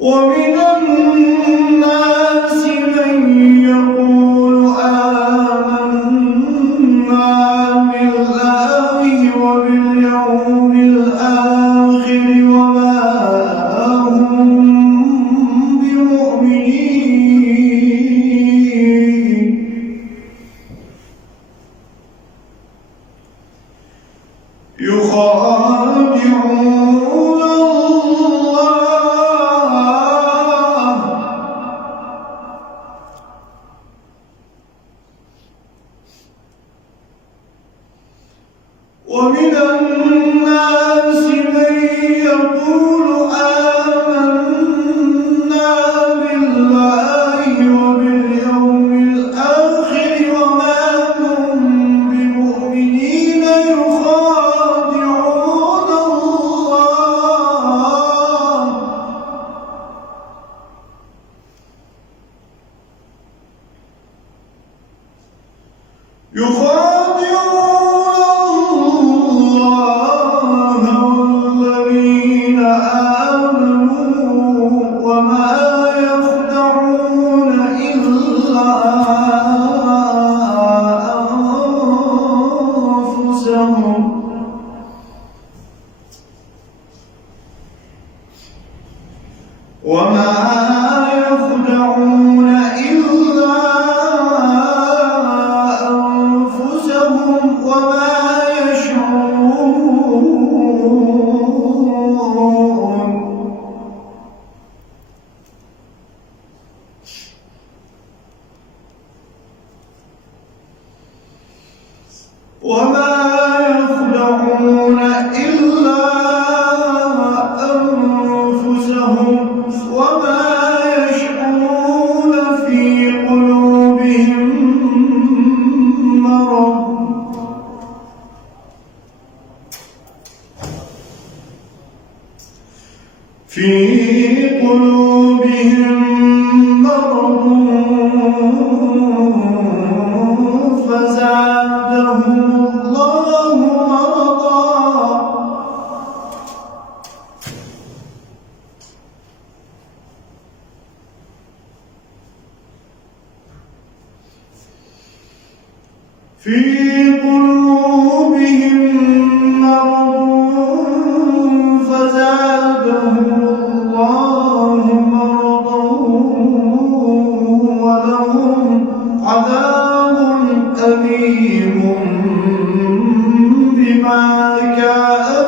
ومن الناس من يقول آمنا بالله وباليوم الآخر وما هم بمؤمنين يخادعون الله ومن الناس من يقول آمنا بالله وباليوم الآخر وما هم بمؤمنين يخادعون الله والذين آمنوا وما يخدعون إلا أنفسهم وما يخدعون إلا أنفسهم وما يشعرون وما يخدعون إلا أنفسهم وما يشعرون في قلوبهم مرض فزادهم الله مرضا في قلوبهم مرض فزادهم الله مرضا ولهم عذاب أليم بما كانوا